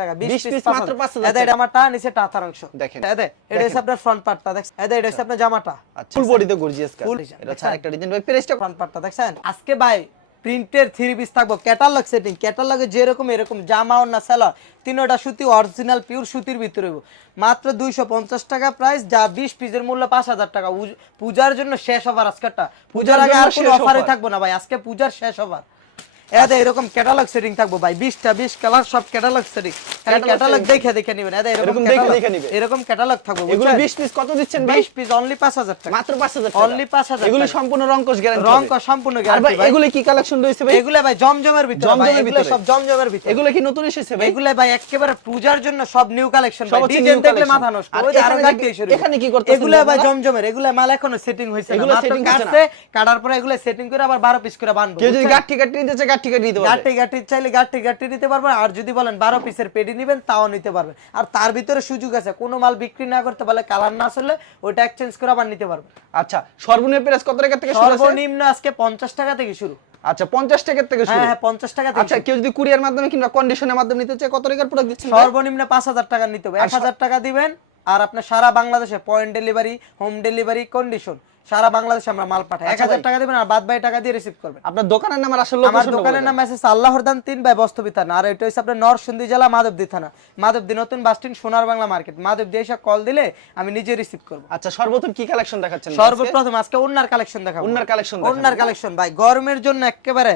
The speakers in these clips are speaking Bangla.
টাকা, 20 পিস মাত্র 5000 টাকা। এটা আমারটা নিচে টাতার অংশ দেখেন, এটা হচ্ছে আপনার ফ্রন্ট পার্টটা দেখছেন, এটা হচ্ছে আপনার জামাটা ফুল বডিতে গর্জিয়াস কাজ, ফুল এটা হচ্ছে আরেকটা ডিজাইন ভাই। প্রাইসটা ফ্রন্ট পার্টটা দেখছেন। আজকে ভাই প্রিন্টের 3 পিস থাকবো, ক্যাটালগ সেটিং, ক্যাটালগে যেরকম এরকম জামা ওন্না সেলার তিনটা সুতি অরিজিনাল পিওর সুতির ভিতরে হইবো। মাত্র 250 টাকা প্রাইস, যা 20 পিসের মূল্য 5000 টাকা। পূজার জন্য শেষ অফার আজকেটা, পূজার আগে আর কোনো অফারই থাকবো না ভাই, আজকে পূজার শেষ অফার। এরকম ক্যাটালগ সেটিং থাকবো ভাই, 20 কালার সব ক্যাটালগ সেটিং, ক্যাটালগ দেখে দেখে নেবেন। এরকম দেখে নেবেন, এরকম ক্যাটালগ থাকবো। এগুলো 20 পিস কত দিচ্ছেন ভাই? 20 পিস অনলি 5000 টাকা, মাত্র 5000 টাকা, অনলি 5000। এগুলো সম্পূর্ণ রংকশ গ্যারান্টি, রংকশ সম্পূর্ণ গ্যারান্টি ভাই। এগুলো কি কালেকশন রয়েছে ভাই? এগুলো ভাই জমজমের ভিতরে ভাই, এগুলো সব জমজমের ভিতরে। এগুলো কি নতুন এসেছে ভাই? এগুলো ভাই একেবারে পূজার জন্য সব নিউ কালেকশন ভাই, ডিজাইন দেখলে মাথা নষ্ট। ওই আরো গাড়ি এসে এখানে কি করতেছেন? এগুলো ভাই জমজমের, এগুলো মাল এখনো সেটিং হইছে না, এগুলো মাত্র setting হচ্ছে না। কাটছে, কাটার পরে এগুলো সেটিং করে আবার 12 পিস করে বানবো। কেউ যদি গাঠি নিতে চায় গাঠি নিতে পারবে, গাঠি চাইলে গাঠি নিতে পারবেন, আর যদি বলেন 12 পিসের পেডি নেবেন তাও নিতে পারবেন। আর তার ভিতরে সুযোগ আছে, কোনো মাল বিক্রি না করতে পারলে কালার না আসলে ওটা এক্সচেঞ্জ করে আবার নিতে পারবেন। আচ্ছা, সর্বনিম্ন প্রাইস কত টাকা থেকে শুরু আছে? সর্বনিম্ন আজকে 50 টাকা থেকে শুরু। আচ্ছা, 50 টাকা থেকে শুরু। হ্যাঁ 50 টাকা থেকে। আচ্ছা, কেউ যদি কুরিয়ার মাধ্যমে কিংবা কন্ডিশনের মাধ্যমে নিতে চায় কত টাকার প্রোডাক্ট দিচ্ছেন? সর্বনিম্ন 5000 টাকা নিতে হবে, 1000 টাকা দিবেন। আর আপনি সারা বাংলাদেশে point delivery, home delivery condition, সারা বাংলাদেশে আমরা মাল পাঠাই। 1000 টাকা দিবেন আর বাদ বাকি টাকা দিয়ে রিসিভ করবেন। আপনার দোকানের নাম আর আসল লোকেশন? আমার দোকানের নাম আছে আল্লাহর দান 3 বাই বস্তবি থানা, আর এটা হচ্ছে আপনার নরসিংদী জেলা মাধবদী থানা, মাধবদী নতুন বাস স্ট্যান্ড, সোনার বাংলা মার্কেট। মাধবদী এসে কল দিলে আমি নিজে রিসিভ করব। আচ্ছা, সর্বপ্রথম কি কালেকশন দেখাচ্ছেন? সর্বপ্রথম আজকে ওন্নার কালেকশন দেখাবো। ওন্নার কালেকশন ভাই গরমের জন্য একেবারে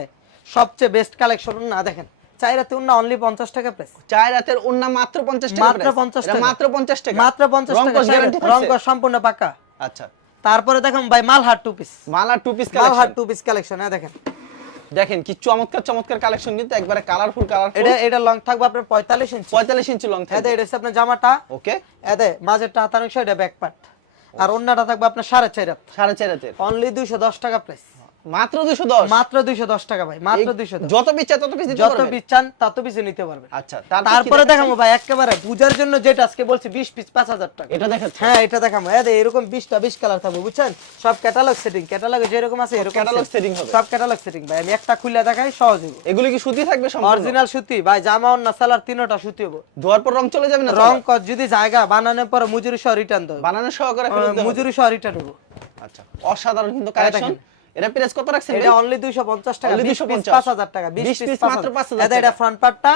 সবচেয়ে বেস্ট কালেকশন। ওন্না দেখেন, 4 রাতের ওন্না অনলি 50 টাকা প্রাইস। 4 রাতের ওন্না মাত্র 50 টাকা, মাত্র 50 টাকা, মাত্র 50 টাকা, মাত্র 50 টাকা। রংকশ সম্পূর্ণ পাকা। আচ্ছা, তারপরে দেখুন ভাই Malhar 2 piece, Malhar 2 piece collection, Malhar 2 piece collection. দেখেন দেখেন কি চমৎকার কালেকশন, কিন্তু একবারে কালারফুল। এটা লং থাকবে আপনার 45 ইঞ্চি, 45 ইঞ্চি লং থাকবে। এটা হচ্ছে আপনার জামাটা, ওকে। মাঝেরটা হাতার অংশ, এটা ব্যাক পার্ট। আর ওন্নাটা থাকবে আপনার 4.5 হাত, 4.5 হাতের, অনলি 210 টাকা প্রাইস। মাত্র 210, মাত্র 210 টাকা ভাই, মাত্র 210। যত পিস চান তত পিস দিতে পারবেন, যত পিস চান তত পিস নিতে পারবেন। আচ্ছা, তারপরে দেখাবো ভাই একেবারে পূজার জন্য যেটা আজকে বলছি 20 পিস 5000 টাকা, এটা দেখাচ্ছি। হ্যাঁ এটা দেখাবো। এরকম 20 কালার থাকবে বুঝছেন, সব ক্যাটালগ সেটিং, ক্যাটালগে যেরকম আছে এরকম ক্যাটালগ সেটিং হবে, সব ক্যাটালগ সেটিং ভাই। আমি একটা খুলে দেখাই সহজ হবে। এগুলো কি সুতি থাকবে? সম্পূর্ণ অরিজিনাল সুতি ভাই, জামা ওন্না সালোয়ার তিনটা সুতি হবে। ধোয়ার পর রং চলে যাবে না? রং কত যদি জায়গা বানানোর পর মজুরি সহ রিটার্ন দেব, বানানো সহকারে ফেরত দেব, মজুরি সহ রিটার্ন দেব। আচ্ছা, অসাধারণ কিন্তু কালেকশন। এটা প্রাইস কত রাখছেন? এটা অনলি 250 টাকা, 20 পিস 5000 টাকা, 20 পিস মাত্র 5000 টাকা। এটা ফ্রন্ট পার্টটা,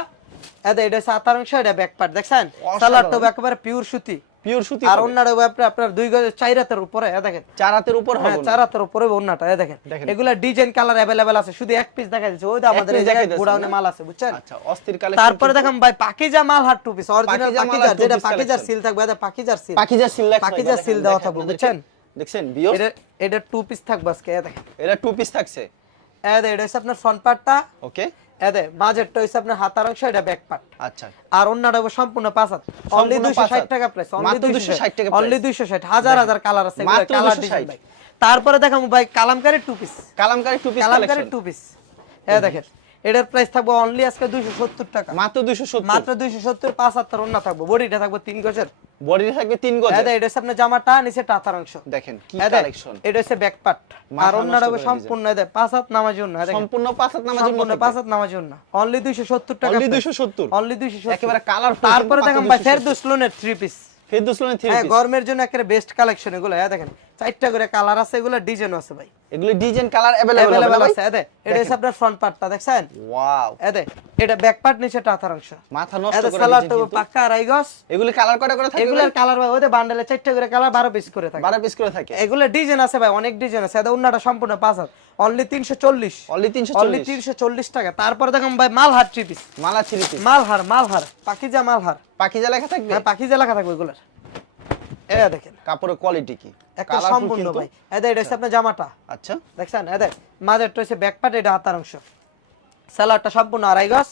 এটা হচ্ছে হাতার অংশ, এটা ব্যাক পার্ট দেখছেন। সালোয়ারটা একেবারে পিওর সুতি, পিওর সুতি। আর ওন্নাটা আপনার 2 গজ 4 হাতের উপরে। দেখেন 4 হাতের উপর হবে, 4 হাতের উপরে ওন্নাটা। দেখেন এগুলা ডিজাইন কালার अवेलेबल আছে, শুধু এক পিস দেখা যাচ্ছে। ওই আমাদের এই জায়গায় গোডাউনে মাল আছে বুঝছেন। আচ্ছা, অস্থির কালেকশন। তারপরে দেখেন ভাই পাকিজা মাল হাট 2 পিস, অরিজিনাল পাকিজা, যেটা পাকিজার সিল থাকবে। পাকিজার সিল, পাকিজার সিল দেওয়া থাকবে বুঝছেন। দেখছেন ভিউয়ার্স, এটা 2 পিস থাকবে আজকে। দেখেন এটা 2 পিস থাকছে। এটা হচ্ছে আপনার ফ্রন্ট পার্টটা, ওকে। মাঝেরটা হচ্ছে আপনার হাতার অংশ, এটা ব্যাক পার্ট। আচ্ছা, আর ওন্নাটা সম্পূর্ণ 5 হাত, অনলি 260 টাকা প্রাইস, মাত্র 260 টাকা, অনলি 260। হাজার কালার আছে, এগুলো কালার ডিজাইন ভাই। তারপরে দেখাবো ভাই Kalamkari 2 piece, Kalamkari 2 piece Kalamkari collection. 2 piece. দেখেন এটার প্রাইস থাকবে অনলি আজকে 270 টাকা, মাত্র 270, মাত্র 270। 75 ওন্না থাকবে, বডিটা থাকবে 3 গজের, বডি থাকবে 3 গজ। এটা হচ্ছে আপনার জামাটা, নিচে টাতার অংশ। দেখেন কি কালেকশন। এটা হচ্ছে ব্যাক পার্ট, আর ওন্নাটা হবে সম্পূর্ণ 5 হাত নামাজ জন্য। সম্পূর্ণ 5 হাত নামাজ জন্য, 5 হাত নামাজ জন্য অনলি 270 টাকা, অনলি 270, অনলি 270 একেবারে কালারফুল। তারপরে দেখেন ভাই ফেরদৌস লোনের 3 পিস, ফেরদৌস লোনের 3 পিস, গরমের জন্য একেবারে বেস্ট কালেকশন এগুলো। দেখেন 4টা করে কালার আছে, এগুলো ডিজাইন আছে ভাই, এগুলো ডিজাইন কালার अवेलेबल আছে। এটা হচ্ছে আপনার ফ্রন্ট পার্টটা দেখছেন। ওয়াও। এটা ব্যাক পার্ট, নিচে টাতার অংশ, মাথা নষ্ট করে সালোয়ার দিয়েছেন তো পাক্কা আড়াই গজ। এগুলো কালার কয়টা করে থাকে? এগুলোর কালার ভাই ওদের বান্ডেলে 4টা করে কালার, 12 পিস করে থাকে, 12 পিস করে থাকে। এগুলো ডিজাইন আছে ভাই, অনেক ডিজাইন আছে। ওন্নাটা সম্পূর্ণ 5 হাত, অনলি 340, অনলি 340 টাকা। তারপরে দেখুন ভাই মালহার 3 পিস, মালা 3 পিস, মালহার পাকিজা মালহার, পাকিজা লেখা থাকবে। হ্যাঁ পাকিজা লেখা থাকবে এগুলোর। দেখেন কাপড়ের কোয়ালিটি কি একটা সম্পূর্ণ ভাই। এটা হচ্ছে আপনার জামাটা, আচ্ছা দেখছেন। মাঝেরটা হচ্ছে ব্যাক পার্ট, এটা হাতার অংশ। সালোয়ারটা সম্পূর্ণ আড়াই গজ,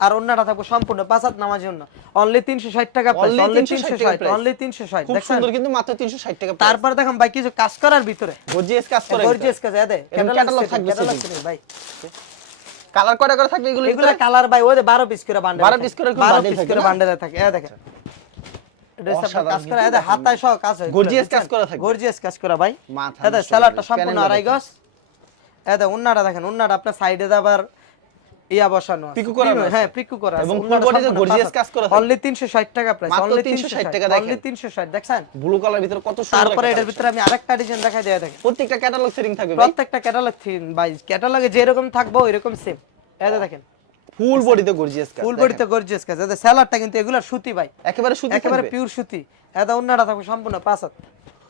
আর ওন্নাটা থাকবে সম্পূর্ণ 5 হাত নামার জন্য, অনলি 360 টাকা প্রাইস, অনলি 360, অনলি 360। খুব সুন্দর কিন্তু মাত্র 360 টাকা। তারপরে দেখেন ভাই কিছু কাজ করার ভিতরে, গর্জিয়াস কাজ করে, গর্জিয়াস কাজ। ক্যাটালগ থাকবে ভাই। কালার কয়টা করে থাকবে এগুলো? এগুলা কালার ভাই ওদের 12 পিস করে বান্ডেল, 12 পিস করে বান্ডেলে থাকে। দেখেন কাজ করা, হাতায় সহ কাজ হয়, গর্জিয়াস কাজ করা থাকে, গর্জিয়াস কাজ করা ভাই। মাথা সালোয়ারটা সম্পূর্ণ আড়াই গজ। ওন্নাটা দেখেন, ওন্নাটা আপনার সাইডে আবার ইয়া বসানো আছে পিকু করা হ্যাঁ পিকু করা আছে এবং ফুল বডিতে গর্জিয়াস কাজ করা আছে অনলি 360 টাকা প্রাইস মাত্র অনলি 360 টাকা দেখেন অনলি 360 দেখছেন ব্লু কালার ভিতরে কত সুন্দর তারপরে একটা এটার ভিতরে আমি আরেকটা ডিজাইন দেখাই দেয়া দেখেন প্রত্যেকটা ক্যাটালগ সেটিং থাকবে ভাই প্রত্যেকটা ক্যাটালগ থিম ভাই ক্যাটালগে যেরকম থাকবে ওইরকম সেম এই দেখেন ফুল বডিতে গর্জিয়াস কাজ ফুল বডিতে গর্জিয়াস কাজ এই সেলারটা কিন্তু এগুলা সুতি ভাই একেবারে সুতি একেবারে থাকবে পিওর সুতি এটা অন্যটা থাকবে সম্পূর্ণ পাঁচাত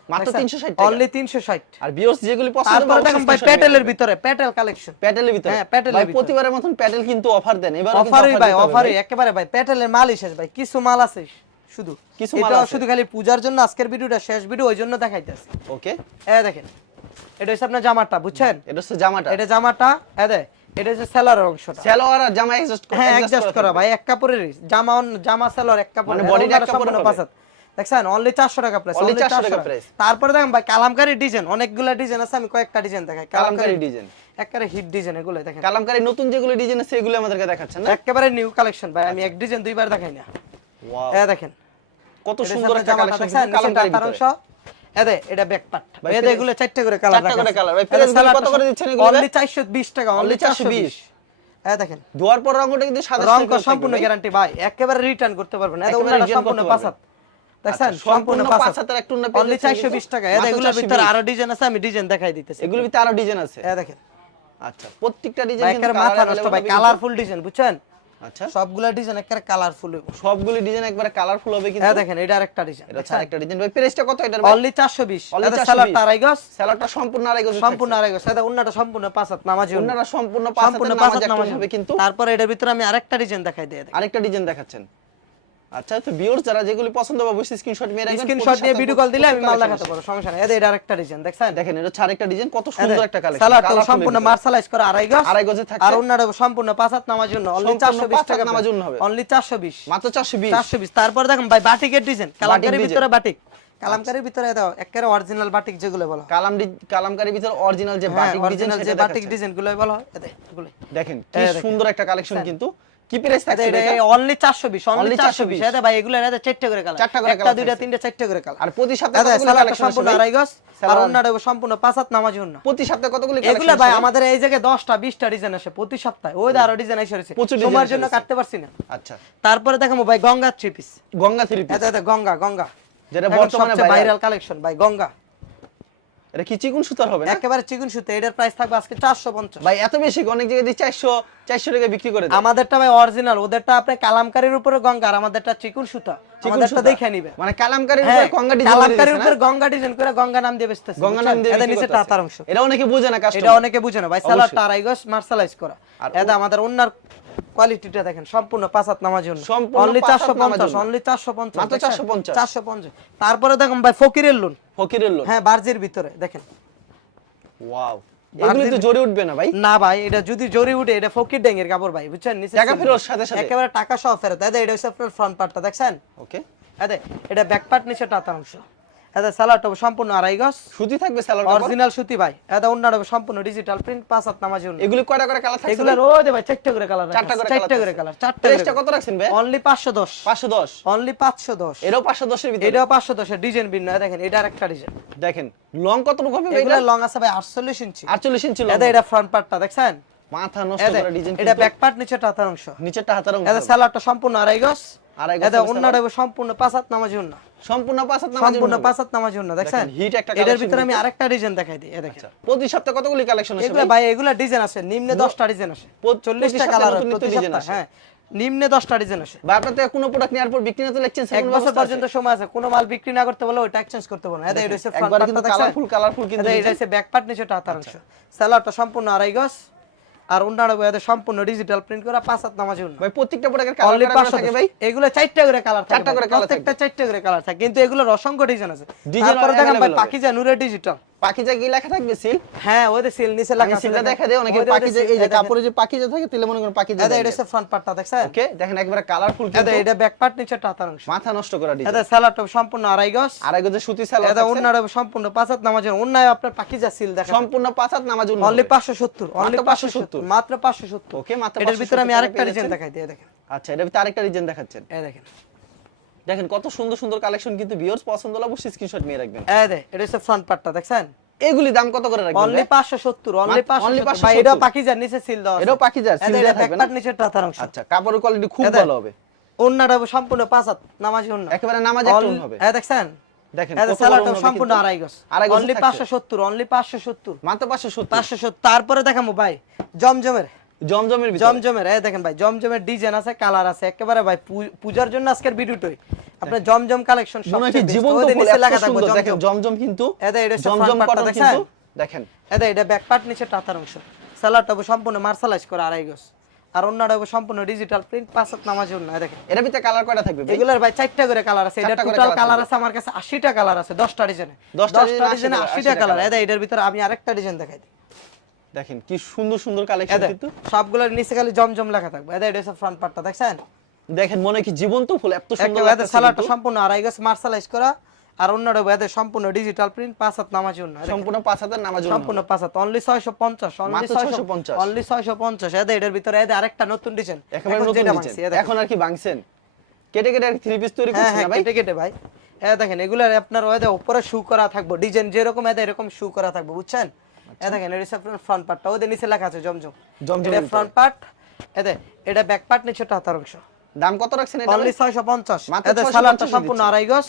মাত্র 360 টাকা অনলি 360 আর ভিউয়ার্স যেগুলি পছন্দ তারপরে দেখেন ভাই প্যাটেলের ভিতরে প্যাটেল কালেকশন প্যাটেলের ভিতরে হ্যাঁ, প্যাটেলের ভাই ভিতরে। প্রতিবারের মতন প্যাটেল কিন্তু অফার দেন এবার অফারই ভাই অফারই একেবারে ভাই প্যাটেলের মালই শেষ ভাই কিছু মাল আছে শুধু কিছু মাল এটা আছে। শুধু খালি পূজার জন্য আজকের ভিডিওটা শেষ ভিডিও ওই জন্য দেখাইতেছি ওকে এই দেখেন এটা হচ্ছে আপনার জামাটা বুঝছেন এটা হচ্ছে জামাটা এটা জামাটা এই দেখ এটা হচ্ছে সেলারের অংশটা সালোয়ার আর জামা এক্সস্ট হ্যাঁ অ্যাডজাস্ট করা ভাই এক কাপড়ের জামা সেলার এক কাপড় মানে body টা এক কাপড়ের হবে। পাঁচাত দেখছেন অনলি 400 টাকা প্রাইস Only অনলি 400 400 টাকা টাকা price। তারপরে দেখেন ভাই কালামকারী ডিজাইন অনেকগুলা ডিজাইন আছে আমি কয়েকটা ডিজাইন দেখাই কালামকারী ডিজাইন একেবারে হিট ডিজাইন এগুলো দেখেন কালামকারী নতুন যেগুলো ডিজাইন আছে সেগুলো আমাদেরকে দেখাচ্ছেন না একেবারে নিউ কালেকশন ভাই আমি এক ডিজাইন দুইবার দেখাই না ওয়াও এই দেখেন কত এটা সুন্দর হচ্ছে একটা জামাটা কালেকশন দেখছেন, নিচে কালামকারী তার অংশ। এদে এটা ব্যাক পার্ট ভাই, এদে এগুলো চারটে করে কালার চারটা করে colour। ভাই, price গুলো কত করে দিচ্ছেন এগুলো? অনলি 420 টাকা অনলি Only 420 420 এই দেখেন ধোয়ার পর রংটা কিন্তু সাদা রং স্টিকার সম্পূর্ণ গ্যারান্টি ভাই একেবারে রিটার্ন করতে পারবেন এদে একেবারে ওনাটা return সম্পূর্ণ করতে পাঁচাত দেখছেন আচ্ছা, সম্পূর্ণ সম্পূর্ণ পাঁচাত পাঁচাতের একটা উন্না পেয়ে অনলি যাচ্ছেন 420 টাকা কিন্তু। এদে মাত্র এগুলোর ভিতরে 420 আরো ডিজাইন আছে আমি ডিজাইন দেখাই দিতেছি এগুলোর ভিতরে আরো ডিজাইন আছে এই দেখেন আচ্ছা প্রত্যেকটা ডিজাইন ভাই কিন্তু একেবারে মাথা নষ্ট ভাই কালারফুল ডিজাইন বুঝছেন আচ্ছা সবগুলা ডিজাইন একেবারে কালারফুল সবগুলো ডিজাইন একবারে কালারফুল হবে কিন্তু এই দেখেন এটা আরেকটা ডিজাইন এটা হচ্ছে আরেকটা ডিজাইন ভাই প্রাইসটা কত এটার ভাই অনলি 420 Only এটা 420 সালোয়ারটা আড়াই গজ সালোয়ারটা সম্পূর্ণ আড়াই গজ সম্পূর্ণ আড়াই গজ এটা উন্নাটা সম্পূর্ণ পাঁচাত নামাজি উন্না ওনারা সম্পূর্ণ সম্পূর্ণ পাঁচাতে পাঁচাত নামাজ নামাজি হবে কিন্তু তারপরে এটার ভিতরে আমি আরেকটা ডিজাইন দেখাই দিয়ে দেখেন আরেকটা ডিজাইন দেখাচ্ছেন আচ্ছা তো ভিউয়ার্স যারা যেগুলি পছন্দ হবে অবশ্যই স্ক্রিনশট মেরে রাখবেন স্ক্রিনশট নিয়ে ভিডিও কল দিলে আমি মাল collection দেখাতে পারবো সমস্যা নাই এটা আরেকটা ডিজাইন দেখছেন দেখেন এটা হচ্ছে আরেকটা ডিজাইন কত সুন্দর একটা কালেকশন সালোয়ারটা সম্পূর্ণ মার্শালাইজ করা আড়াই গজ আড়াই গজে থাকছে আর উন্নাটা সম্পূর্ণ পাঁচাত নামাজি উন্না অনলি সম্পূর্ণ 420 টাকা পাঁচাত নামাজি উন্না হবে। অনলি 420 মাত্র 420 420 তারপর দেখেন ভাই বাটিকের ডিজাইন কালামকারীর design। ভিতরে বাটিক কালামকারীর ভিতরে দাও একেবারে অরিজিনাল বাটিক যেগুলো বলো কালামকারীর ভিতরে অরিজিনাল যে বাটিক ডিজাইন অরিজিনাল যে সেটা বাটিক ডিজাইন গুলো বলো এগুলো দেখেন কি এই দেখেন। সুন্দর একটা কালেকশন কিন্তু কি প্রাইস থাকছে এটা এটা অনলি 420 অনলি Only 420 এটা ভাই এগুলো এটা চারটে করে কালার চারটা করে একটা colour দুইটা থাকছে। তিনটা চারটে করে কালার আর প্রতি সপ্তাহে দাদা কতগুলো সালোয়ারটা কালেকশন সম্পূর্ণ আড়াই গজ আর সালোয়ার- ওন্নাটা সম্পূর্ণ পাঁচাত নামাজি ওন্না প্রতি সপ্তাহে কতগুলো এগুলা ভাই আমাদের এই জায়গায় 10টা 20টা ডিজাইন আসে প্রতি সপ্তাহে ওই আরো ডিজাইন এসে রয়েছে প্রচুর design সময়ের এসে জন্য রয়েছে। কাটতে পারছি না আচ্ছা তারপরে দেখাবো ভাই Ganga three piece Ganga three piece এটা গঙ্গা গঙ্গা যেটা এখন বর্তমানে সবচেয়ে viral। ভাইরাল কালেকশন ভাই গঙ্গা এটা কি চিকন সুতার হবে না একেবারে চিকন সুতা এটার প্রাইস থাকবে আজকে 450 ভাই এত বেশি অনেক জায়গায় দিয়ে 400 টাকা বিক্রি করে দেয় আমাদেরটা ভাই অরিজিনাল ওদেরটা আপনি কালামকারীর উপরে গঙ্গা আর আমাদেরটা চিকন সুতা চিকন আমাদেরটা সুতা। দেখে নিবেন মানে কালামকারীর হ্যাঁ, উপরে গঙ্গা ডিজাইন কালামকারীর উপরে গঙ্গা ডিজাইন করে গঙ্গা নাম দিয়ে বেচতেছে গঙ্গা নাম দিয়ে এটা বিক্রি নিচে করতেছে। টাতার অংশ এটা অনেকে বোঝে না এটা কাস্টমার অনেকে বুঝে না ভাই সালোয়ারটা আড়াই গজ মার্শালাইজ করা আর এটা আমাদের ওন্নার কোয়ালিটিটা দেখেন সম্পূর্ণ পাঁচাত নামাজ জন্য সম্পূর্ণ অনলি পাঁচাত নামাজ 450 জন্য। অনলি 450 মাত্র 450 450 তারপরে দেখুন ভাই ফকিরের লোন ফকিরের লোন হ্যাঁ বার্জির ভিতরে দেখেন ওয়াও এগুলি তো জোরে উঠবে না ভাই না ভাই এটা যদি জরি উঠে এটা ফকির ডেঙ্গের কাপড় ভাই বুঝছেন নিচে টাকা সিল ফেরত সাথে সাথে। একেবারে টাকা সহ ফেরত এটা হচ্ছে আপনার ফ্রন্ট পার্টটা দেখছেন ওকে এটা ব্যাক পার্ট নিচে টাতার অংশ সালোয়ারটা সম্পূর্ণ আড়াই গজ সুতি থাকবে সালোয়ার কাপড় অরিজিনাল সুতি ভাই ওন্নাটা সম্পূর্ণ ডিজিটাল প্রিন্ট পাঁচাত নামাজ জন্য এগুলি কয়টা করে কালার থাকছে এগুলা রোজ ভাই চারটে করে কালার চারটা করে চারটে colour করে থাকছে। কালার চারটে প্রাইসটা কত রাখছেন ভাই অনলি 510 510 অনলি 510 এরও 510 এর ভিতরে এটাও 510 এর ডিজাইন ভিন্ন দেখেন এটা আরেকটা ডিজাইন দেখেন লং কতটুকু হবে ভাই এগুলা এটা লং আছে ভাই 48 ইঞ্চি 48 ইঞ্চি লং এটা ফ্রন্ট পার্টটা দেখছেন মাথা নষ্ট করা ডিজাইন এটা ব্যাক পার্ট নিচে টাতার অংশ নিচেরটা হাতার অংশ এটা সালোয়ারটা সম্পূর্ণ আড়াই গজ আড়াই গজ এটা হবে ওন্নাটা সম্পূর্ণ পাঁচাত নামাজি ওন্না সম্পূর্ণ পাঁচাত নামাজ সম্পূর্ণ পাঁচাত নামাজি ওন্না দেখছেন দেখেন, hit একটা এটার collection ভিতরে আমি কিন্তু। আরেকটা ডিজাইন দেখাই দিই এই দেখেন প্রতি সপ্তাহে কতগুলি কালেকশন আছে এগুলা ভাই এগুলা ডিজাইন আছে নিম্নে 10টা ডিজাইন আছে প্রতি 40টা সপ্তাহে কালার নতুন নতুন প্রতি ডিজাইন সপ্তাহে আসে। হ্যাঁ নিম্নে 10টা ডিজাইন আছে বা আপনাদের কোনো প্রোডাক্ট নেওয়ার পর বিক্রি না তো লেখছেন এক বছর পর্যন্ত সময় আছে কোনো মাল বিক্রি না করতে বলে ওইটা এক্সচেঞ্জ করতে বলে এটা হচ্ছে ফ্রন্ট একবার কিন্তু পার্টটা দেখছেন কালারফুল কিন্তু এটা হচ্ছে ব্যাক পার্ট নিচে টাতার অংশ সালোয়ারটা সম্পূর্ণ আড়াই গজ আর ওন্নাটা বইতে সম্পূর্ণ ডিজিটাল প্রিন্ট করা পাঁচাত নামাজি ওন্না ভাই প্রত্যেকটা প্রোডাক্টের অনলি কালার থাকে 500 ভাই এগুলো চারটা করে কালার থাকে চারটা করে colour প্রত্যেকটা চারটা করে কালার থাকে কিন্তু এগুলোর অসংখ্য ডিজাইন আছে Design তারপরে দেখেন ভাই available হবে। পাকিজা নূরের ডিজিটাল পাখিজা কি লেখা থাকবে সিল হ্যাঁ ওই যে সিল নিচে আমি লাগা আছে সিলটা দেখা দেয় অনেকে পাখিজা এই যে কাপড়ে যে পাখিজা থাকে তেলে মনে করেন পাখিজা এটা হচ্ছে ফ্রন্ট পার্টটা দেখছেন ওকে দেখেন একবারে কালারফুল এটা কিন্তু এটা ব্যাক পার্ট নিচে টাতার অংশ মাথা নষ্ট করা ডিজাইন এটা সালোয়ারটা সম্পূর্ণ আড়াই গজ আড়াই গজের সুতি সালোয়ার এটা ওন্নাটা সম্পূর্ণ পাঁচাত নামাজের ওন্নায় আপনার পাকিজা সিল দেখা সম্পূর্ণ পাঁচাত নামাজ অনলি 570 অনলি মাত্র 570 মাত্র 570 ওকে মাত্র এটার ভিতরে আমি 570 আরেকটা পেয়ে ডিজাইন যাচ্ছেন। দেখাই দিই দেখেন আচ্ছা এটার ভিতরে আরেকটা ডিজাইন দেখাচ্ছেন এই দেখেন দেখেন কত সুন্দর সুন্দর কালেকশন কিন্তু ভিউয়ার্স পছন্দ হলে অবশ্যই স্ক্রিনশট নিয়ে রাখবেন এই দে এটা হচ্ছে ফ্রন্ট পার্টটা দেখছেন এগুলি দাম কত করে রাখবেন অনলি 570 অনলি 570 ভাই এটা পাকিজার নিচে সিল দাও এটাও পাকিজার সিল দেয়া থাকবে না ব্যাকপার্ট নিচে টাতার অংশ আচ্ছা কাপড়ের কোয়ালিটি খুব ভালো হবে ওন্নাটা সম্পূর্ণ 5 হাত নামাজি ওন্না একেবারে নামাজ একটা হবে হ্যাঁ দেখছেন দেখেন এটা সালাটা সম্পূর্ণ আড়াই গজ অনলি 570 অনলি 570 মাত্র 570 570 তারপরে দেখামু ভাই জমজমের ভিতরে জমজমের এই দেখেন ভাই জমজমের ডিজাইন আছে কালার আছে একেবারে ভাই পূজার জন্য আজকের ভিডিওটাই আপনার জমজম কালেকশন মনে হয় জীবন্ত ফুল এত সুন্দর দেখেন জমজম কিন্তু এটা জমজম কটন কিন্তু দেখেন এটা ব্যাক পার্ট নিচে টাতার অংশ সালাডটা সম্পূর্ণ মার্শালাইজ করা আড়াই গজ আর অন্যটা সম্পূর্ণ ডিজিটাল প্রিন্ট 5 হাত নামাজের জন্য দেখেন এর ভিতরে কালার কয়টা থাকবে ভাই এগুলার ভাই 4টা করে কালার আছে এটা টোটাল কালার আছে আমার কাছে 80টা কালার আছে 10টা ডিজাইনে 10টা ডিজাইনে 80টা কালার এটার ভিতরে আমি আরেকটা ডিজাইন দেখাই দিই দেখেন কি সুন্দর সুন্দর কালেকশন কিন্তু সবগুলোর নিচে খালি জমজম লেখা থাকবে এটা হচ্ছে ফ্রন্ট পার্টটা দেখছেন দেখেন মনে কি জীবন্ত ফুল এত সুন্দর একটা সালাডটা সম্পূর্ণ আড়াই গজ মার্শালাইজ করা আর অন্যটা ভাই সম্পূর্ণ ডিজিটাল প্রিন্ট 5 হাত নামাজের জন্য সম্পূর্ণ 5 হাতের নামাজ জন্য সম্পূর্ণ 5 হাত অনলি 650 অনলি 650 এটার ভিতরে আরেকটা নতুন ডিজাইন একেবারে নতুন ডিজাইন এখন আর কি ভাঙছেন কেটে কেটে আর থ্রি পিস তৈরি করছেন না ভাই কেটে কেটে ভাই দেখেন এগুলা আপনার উপরে শু করা থাকবে ডিজাইন যেরকম এরকম শু করা থাকবে বুঝছেন দেখেন এর ফ্রন্ট পার্টটা ওদের নিচে লেখা আছে জমজম এটা ফ্রন্ট পার্ট এটা ব্যাক পার্ট নিচে টাতার অংশ দাম কত রাখছেন এটা অনলি 650 এটা সালাডটা সম্পূর্ণ আড়াই গজ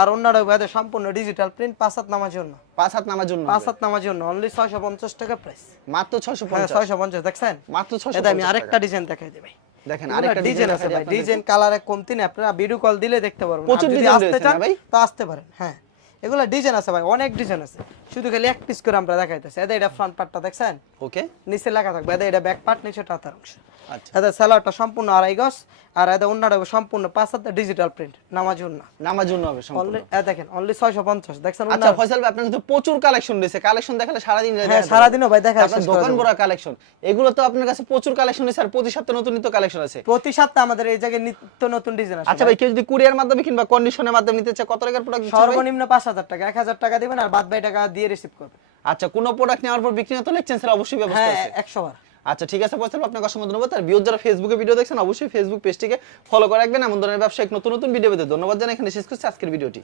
আর অন্যটা ভাই সম্পূর্ণ ডিজিটাল প্রিন্ট 5 হাত নামার জন্য 5 হাত নামার জন্য 5 হাত নামার জন্য অনলি 650 টাকা প্রাইস মাত্র 650 650 দেখছেন মাত্র 650 এটা আমি আরেকটা ডিজাইন দেখাই দিই ভাই দেখেন আরেকটা ডিজাইন আছে ভাই ডিজাইন কালারে কমতি না আপনারা ভিডিও কল দিলে দেখতে পারবেন প্রচুর যদি ডিজাইন আসতে রয়েছে চান না ভাই তো আসতে পারেন হ্যাঁ এগুলা ডিজাইন আছে ভাই অনেক ডিজাইন আছে শুধু খালি এক পিস করে আমরা দেখাইতেছি এটা ফ্রন্ট পার্টটা দেখছেন ওকে নিচে লেখা থাকবে এটা ব্যাক পার্ট নিচে টাতার অংশ আচ্ছা এটা সালোয়ারটা সম্পূর্ণ আড়াই গজ আর এটা অন্যটা সম্পূর্ণ 5 হাত ডিজিটাল প্রিন্ট নামাজ জন্য নামার জন্য হবে সম্পূর্ণ অনলি দেখেন অনলি 650 দেখছেন আচ্ছা ফয়সাল ভাই আপনার কিন্তু প্রচুর কালেকশন রয়েছে কালেকশন দেখালে সারা দিন হ্যাঁ সারা দিনও ভাই দেখা আপনার দোকান ভরা কালেকশন এগুলো তো আপনার কাছে প্রচুর কালেকশন আছে আর প্রতি সপ্তাহে নতুন নতুন কালেকশন আছে প্রতি সপ্তাহে আমাদের এই জায়গায় নিত্য নতুন ডিজাইন আছে আচ্ছা ভাই কেউ যদি কুরিয়ার মাধ্যমে কিংবা কন্ডিশনের মাধ্যমে নিতে চায় কত টাকার প্রোডাক্ট দিচ্ছেন ভাই সর্বনিম্ন 5000 টাকা 1000 টাকা দিবেন আর বাদ বাকি টাকা দিয়ে রিসিভ করবেন আচ্ছা কোন প্রোডাক্ট নেওয়ার পর বিক্রি না তো এক্সচেঞ্জ এর অবশ্যই ব্যবস্থা হ্যাঁ আছে 100 বার আচ্ছা ঠিক আছে ফয়সাল ভাই আপনাকে অসংখ্য ধন্যবাদ আর ভিউয়ার যারা ফেসবুকে ভিডিও দেখছেন অবশ্যই ফেসবুক পেজটিকে ফলো করে রাখবেন এমন ধরনের ব্যবসায়িক নতুন নতুন ভিডিও পেতে ধন্যবাদ জানাই এখানে শেষ করছি আজকের ভিডিওটি